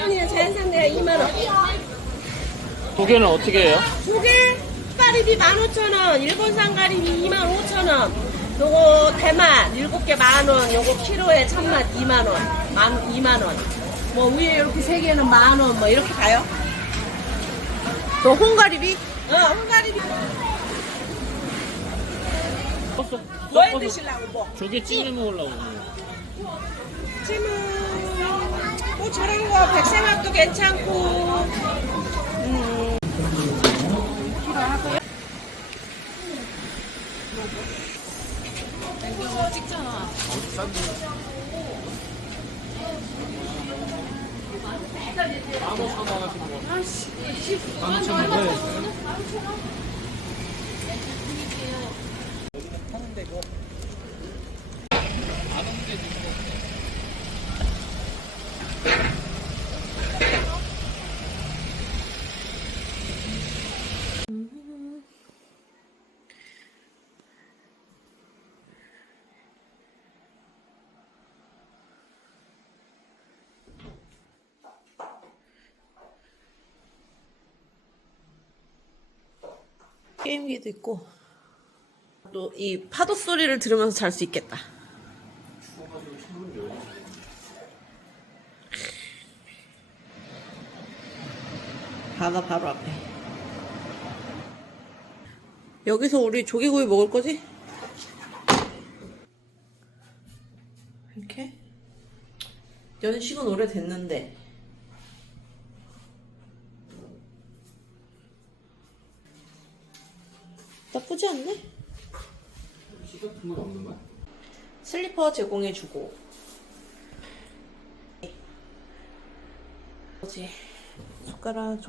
아니야, 자연산 내가 2만 원. 조개는 어떻게 해요? 조개 가리비 15,000원, 일본산 가리비 25,000원. 요거 대만 7개 만원, 요거 키로에 참맛 2만원, 2만원. 뭐 위에 이렇게 3개는 만원, 뭐 이렇게 가요. 너 홍가리비? 홍가리비. 뭐 해 드시려고 뭐? 조개찜을 먹으려고. 찜은 뭐 저런 거 백생학도 괜찮고. 게임기도 있고 또 이 파도 소리를 들으면서 잘 수 있겠다. 바다 바로 앞에. 여기서 우리 조개구이 먹을 거지? 이렇게? 연식은 오래됐는데 나쁘지 않네? 같은 건 없는 거야? 슬리퍼 제공해주고 뭐지? 젓가락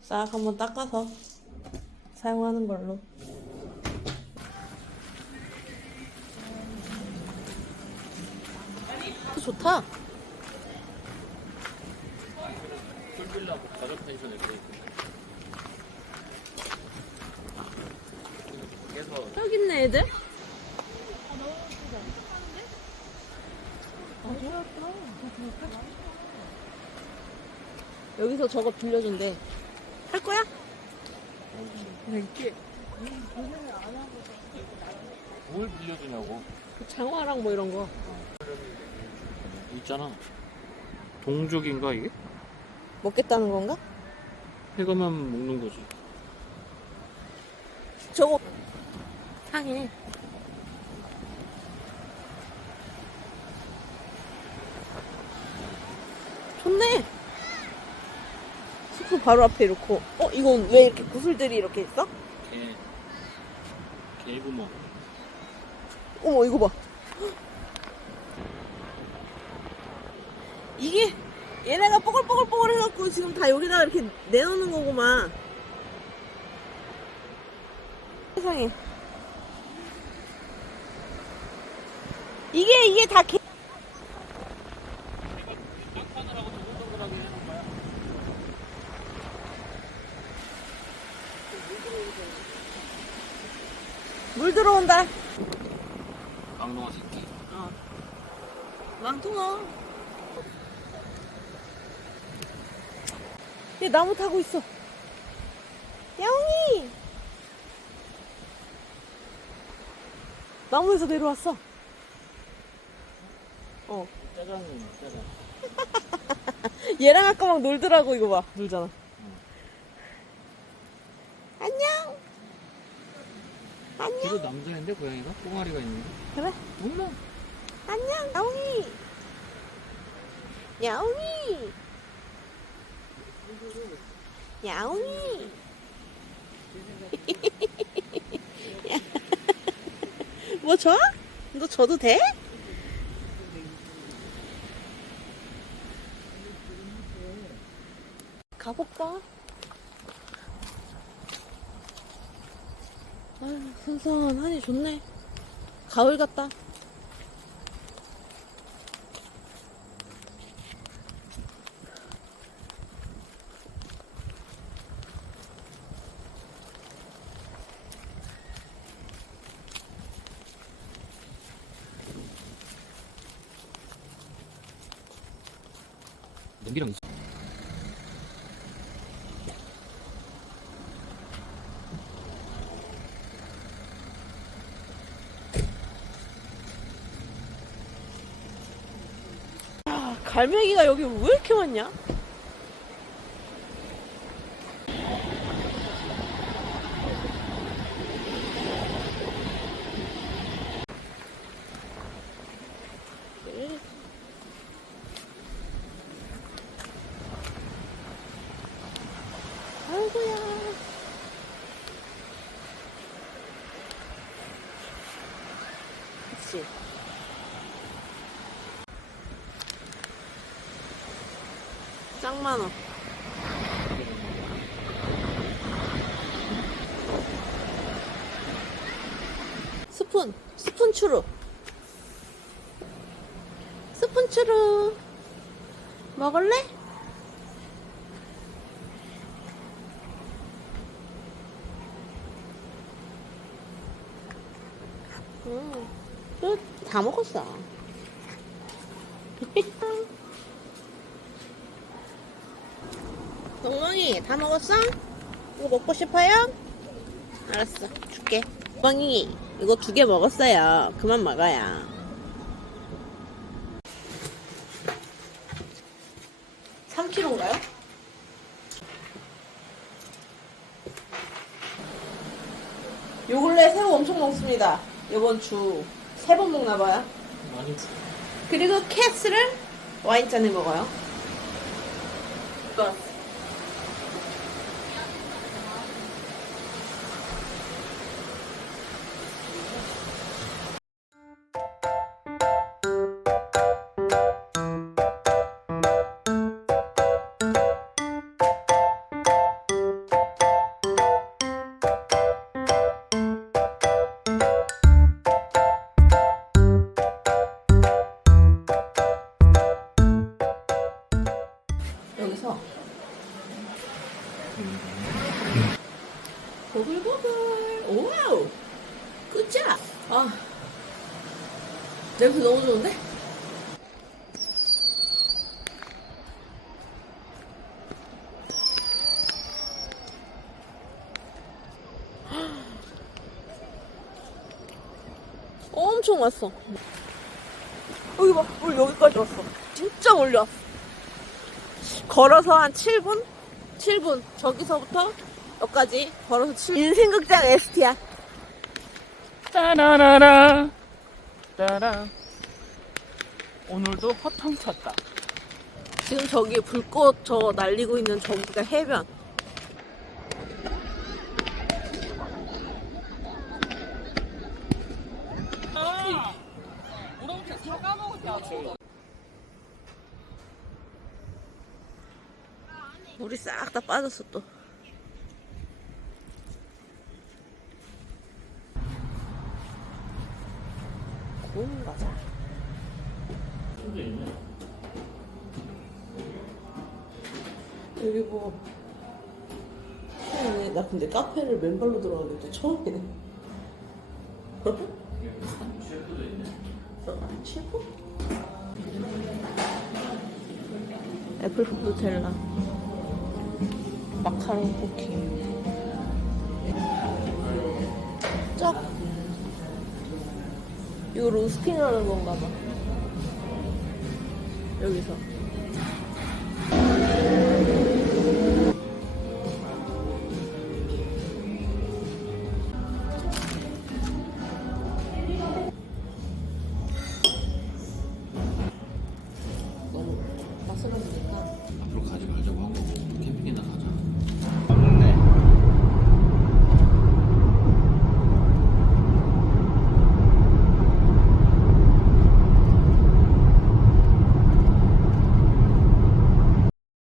싹 한번 닦아서 사용하는 걸로. 좋다. 풀빌라 가족 펜션에 그래서 여기 있네 애들. 여기서 저거 빌려준대. 할 거야? 이렇게 뭘 빌려주냐고. 장화랑 뭐 이런 거. 있잖아. 동족인가 이게? 먹겠다는 건가? 해가만 먹는 거지. 저거 상해. 좋네. 스프 바로 앞에 놓고. 이건 왜 이렇게 구슬들이 이렇게 있어? 개구멍. 어머 이거 봐. 이게 얘네가 뽀글뽀글 해갖고 지금 다 여기다가 이렇게 내놓는 거구만. 세상에. 이게 다 개. 물 들어온다. 망둥어 새끼. 망통아. 얘 나무 타고 있어. 야옹이. 나무에서 내려왔어. 짜장. 얘랑 아까 막 놀더라고. 이거 봐. 놀잖아. 안녕. 안녕. 뒤로 남자인데 고양이가? 꽁아리가 있는데. 그래? 몰라. 안녕. 야옹이. 야옹이. 야옹이. 뭐 줘? 너 줘도 돼? 가볼까? 아유, 선선하니 좋네. 가을 같다. 여기랑 있어. 갈매기가 여기 왜 이렇게 많냐? 아이고야. 그치. 짱 많아. 스푼 추루. 스푼 추루. 먹을래? 다 먹었어. 동멍이 다 먹었어? 이거 먹고 싶어요? 알았어, 줄게. 동멍이 이거 2개 먹었어요. 그만 먹어요. (3kg인가요) 요 근래 새우 엄청 먹습니다. 요번 주 3번 먹나봐요. 많이 그리고 캐스를 와인잔에 먹어요. 여기서 보글보글. 오와우, 굿잡. 아, 냄새 너무 좋은데? 엄청 왔어. 여기 봐, 물 여기까지 왔어. 진짜 멀리 왔어. 걸어서 한 7분? 7분. 저기서부터 여기까지 걸어서 7분. 인생극장 ST야. 따라라라 따라. 오늘도 허탕쳤다. 지금 저기 불꽃 저 날리고 있는 저기가 해변. 물이 싹 다 빠졌어 또. 고운 과자. 여기 뭐 처음이네. 나 근데 카페를 맨발로 들어가는 게 처음이네. 셰프? 애플 누텔라, 마카롱 쿠키, 쩍. 이거 로스팅하는 건가 봐. 여기서. 너무 맛을 보니까 앞으로 가져가자고